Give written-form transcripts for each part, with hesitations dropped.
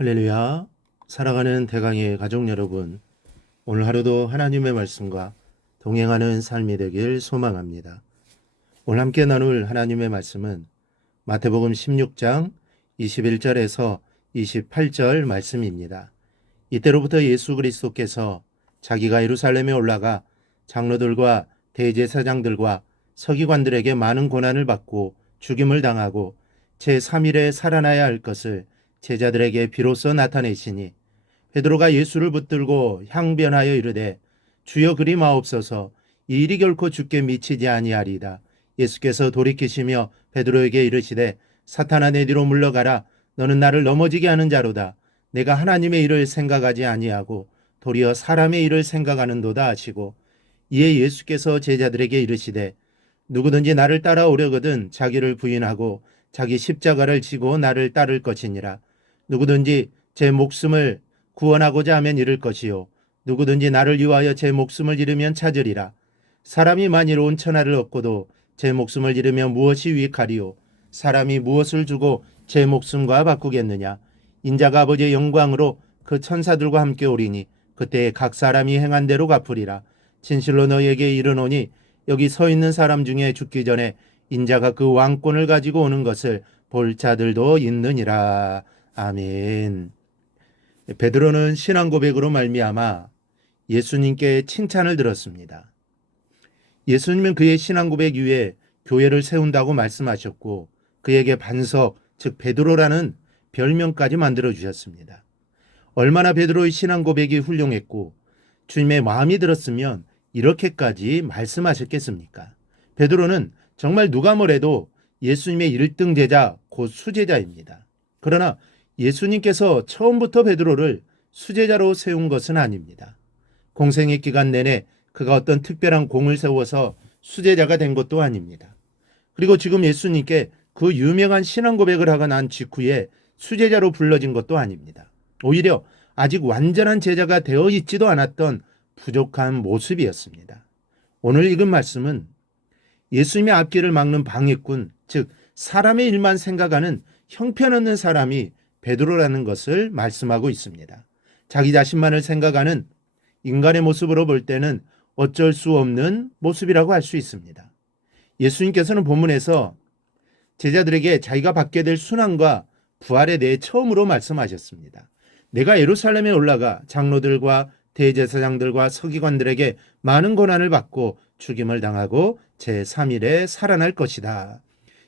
할렐루야. 살아가는 대강의 가족 여러분, 오늘 하루도 하나님의 말씀과 동행하는 삶이 되길 소망합니다. 오늘 함께 나눌 하나님의 말씀은 마태복음 16장 21절에서 28절 말씀입니다. 이때로부터 예수 그리스도께서 자기가 예루살렘에 올라가 장로들과 대제사장들과 서기관들에게 많은 고난을 받고 죽임을 당하고 제3일에 살아나야 할 것을 제자들에게 비로소 나타내시니 베드로가 예수를 붙들고 향변하여 이르되 주여 그리 마옵소서 이 일이 결코 주께 미치지 아니하리이다. 예수께서 돌이키시며 베드로에게 이르시되 사탄아 내 뒤로 물러가라. 너는 나를 넘어지게 하는 자로다. 내가 하나님의 일을 생각하지 아니하고 도리어 사람의 일을 생각하는도다 하시고 이에 예수께서 제자들에게 이르시되 누구든지 나를 따라오려거든 자기를 부인하고 자기 십자가를 지고 나를 따를 것이니라. 누구든지 제 목숨을 구원하고자 하면 잃을 것이요 누구든지 나를 위하여 제 목숨을 잃으면 찾으리라. 사람이 만일 온 천하를 얻고도 제 목숨을 잃으면 무엇이 유익하리요. 사람이 무엇을 주고 제 목숨과 바꾸겠느냐. 인자가 아버지의 영광으로 그 천사들과 함께 오리니 그때 각 사람이 행한 대로 갚으리라. 진실로 너희에게 이르노니 여기 서 있는 사람 중에 죽기 전에 인자가 그 왕권을 가지고 오는 것을 볼 자들도 있느니라. 아멘. 베드로는 신앙 고백으로 말미암아 예수님께 칭찬을 들었습니다. 예수님은 그의 신앙 고백 이후에 교회를 세운다고 말씀하셨고 그에게 반석, 즉 베드로라는 별명까지 만들어 주셨습니다. 얼마나 베드로의 신앙 고백이 훌륭했고 주님의 마음이 들었으면 이렇게까지 말씀하셨겠습니까? 베드로는 정말 누가 뭐래도 예수님의 1등 제자 곧 수제자입니다. 그러나 예수님께서 처음부터 베드로를 수제자로 세운 것은 아닙니다. 공생의 기간 내내 그가 어떤 특별한 공을 세워서 수제자가 된 것도 아닙니다. 그리고 지금 예수님께 그 유명한 신앙 고백을 하고 난 직후에 수제자로 불러진 것도 아닙니다. 오히려 아직 완전한 제자가 되어 있지도 않았던 부족한 모습이었습니다. 오늘 읽은 말씀은 예수님의 앞길을 막는 방해꾼, 즉 사람의 일만 생각하는 형편없는 사람이 베드로라는 것을 말씀하고 있습니다. 자기 자신만을 생각하는 인간의 모습으로 볼 때는 어쩔 수 없는 모습이라고 할 수 있습니다. 예수님께서는 본문에서 제자들에게 자기가 받게 될 순환과 부활에 대해 처음으로 말씀하셨습니다. 내가 예루살렘에 올라가 장로들과 대제사장들과 서기관들에게 많은 고난을 받고 죽임을 당하고 제3일에 살아날 것이다.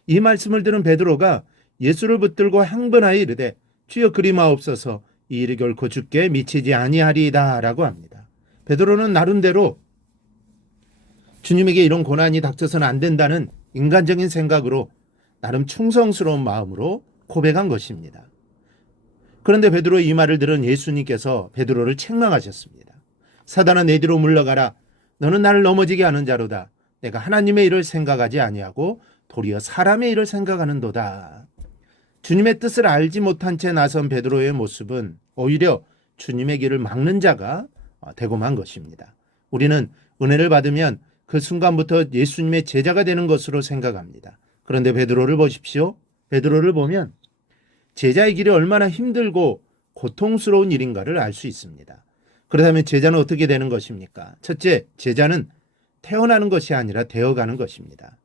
이 말씀을 들은 베드로가 예수를 붙들고 항변하여 이르되 주여 그리 마옵소서 이 일이 결코 주께 미치지 아니하리이다 라고 합니다. 베드로는 나름대로 주님에게 이런 고난이 닥쳐서는 안 된다는 인간적인 생각으로 나름 충성스러운 마음으로 고백한 것입니다. 그런데 베드로의 이 말을 들은 예수님께서 베드로를 책망하셨습니다. 사단아 내 뒤로 물러가라. 너는 나를 넘어지게 하는 자로다. 내가 하나님의 일을 생각하지 아니하고 도리어 사람의 일을 생각하는도다. 주님의 뜻을 알지 못한 채 나선 베드로의 모습은 오히려 주님의 길을 막는 자가 되고만 것입니다. 우리는 은혜를 받으면 그 순간부터 예수님의 제자가 되는 것으로 생각합니다. 그런데 베드로를 보십시오. 베드로를 보면 제자의 길이 얼마나 힘들고 고통스러운 일인가를 알 수 있습니다. 그렇다면 제자는 어떻게 되는 것입니까? 첫째, 제자는 태어나는 것이 아니라 되어가는 것입니다.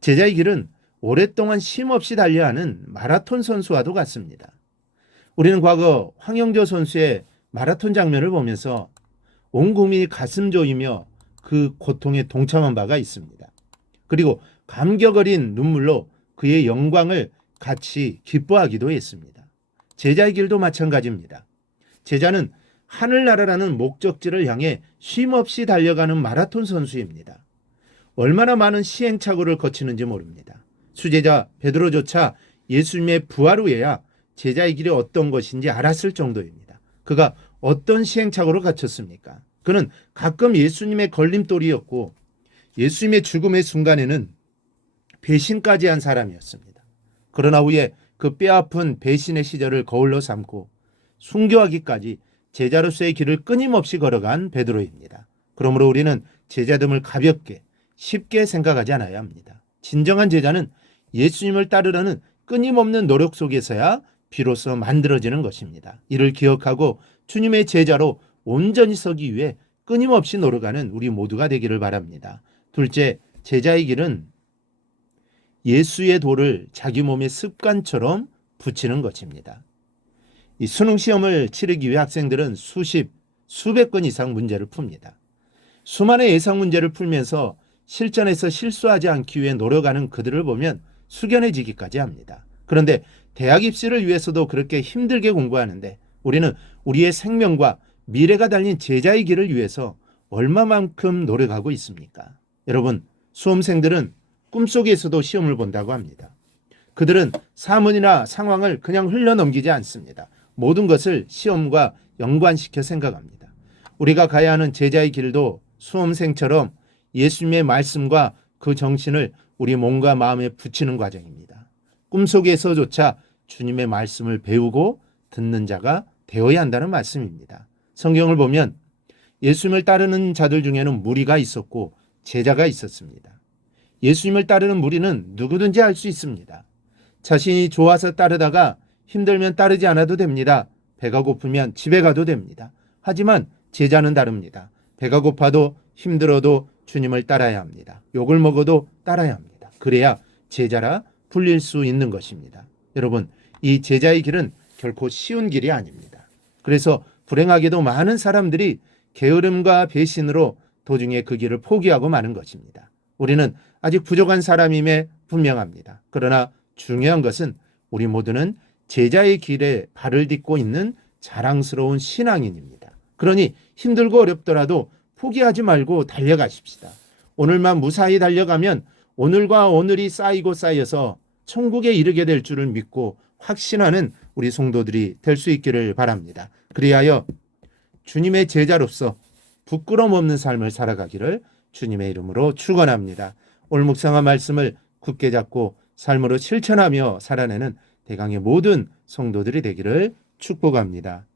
제자의 길은 오랫동안 쉼없이 달려야 하는 마라톤 선수와도 같습니다. 우리는 과거 황영조 선수의 마라톤 장면을 보면서 온 국민이 가슴 조이며 그 고통에 동참한 바가 있습니다. 그리고 감격 어린 눈물로 그의 영광을 같이 기뻐하기도 했습니다. 제자의 길도 마찬가지입니다. 제자는 하늘나라라는 목적지를 향해 쉼없이 달려가는 마라톤 선수입니다. 얼마나 많은 시행착오를 거치는지 모릅니다. 수제자 베드로조차 예수님의 부활 후에야 제자의 길이 어떤 것인지 알았을 정도입니다. 그가 어떤 시행착오를 거쳤습니까? 그는 가끔 예수님의 걸림돌이었고 예수님의 죽음의 순간에는 배신까지 한 사람이었습니다. 그러나 후에 그 뼈아픈 배신의 시절을 거울로 삼고 순교하기까지 제자로서의 길을 끊임없이 걸어간 베드로입니다. 그러므로 우리는 제자됨을 가볍게 쉽게 생각하지 않아야 합니다. 진정한 제자는 예수님을 따르려는 끊임없는 노력 속에서야 비로소 만들어지는 것입니다. 이를 기억하고 주님의 제자로 온전히 서기 위해 끊임없이 노력하는 우리 모두가 되기를 바랍니다. 둘째, 제자의 길은 예수의 도를 자기 몸의 습관처럼 붙이는 것입니다. 이 수능 시험을 치르기 위해 학생들은 수백 건 이상 문제를 풉니다. 수많은 예상 문제를 풀면서 실전에서 실수하지 않기 위해 노력하는 그들을 보면 숙연해지기까지 합니다. 그런데 대학 입시를 위해서도 그렇게 힘들게 공부하는데 우리는 우리의 생명과 미래가 달린 제자의 길을 위해서 얼마만큼 노력하고 있습니까? 여러분, 수험생들은 꿈속에서도 시험을 본다고 합니다. 그들은 사문이나 상황을 그냥 흘러넘기지 않습니다. 모든 것을 시험과 연관시켜 생각합니다. 우리가 가야 하는 제자의 길도 수험생처럼 예수님의 말씀과 그 정신을 우리 몸과 마음에 붙이는 과정입니다. 꿈속에서조차 주님의 말씀을 배우고 듣는 자가 되어야 한다는 말씀입니다. 성경을 보면 예수님을 따르는 자들 중에는 무리가 있었고 제자가 있었습니다. 예수님을 따르는 무리는 누구든지 할 수 있습니다. 자신이 좋아서 따르다가 힘들면 따르지 않아도 됩니다. 배가 고프면 집에 가도 됩니다. 하지만 제자는 다릅니다. 배가 고파도 힘들어도 주님을 따라야 합니다. 욕을 먹어도 따라야 합니다. 그래야 제자라 불릴 수 있는 것입니다. 여러분, 이 제자의 길은 결코 쉬운 길이 아닙니다. 그래서 불행하게도 많은 사람들이 게으름과 배신으로 도중에 그 길을 포기하고 마는 것입니다. 우리는 아직 부족한 사람임에 분명합니다. 그러나 중요한 것은 우리 모두는 제자의 길에 발을 딛고 있는 자랑스러운 신앙인입니다. 그러니 힘들고 어렵더라도 포기하지 말고 달려가십시다. 오늘만 무사히 달려가면 오늘과 오늘이 쌓이고 쌓여서 천국에 이르게 될 줄을 믿고 확신하는 우리 성도들이 될 수 있기를 바랍니다. 그리하여 주님의 제자로서 부끄러움 없는 삶을 살아가기를 주님의 이름으로 축원합니다. 오늘 묵상한 말씀을 굳게 잡고 삶으로 실천하며 살아내는 대강의 모든 성도들이 되기를 축복합니다.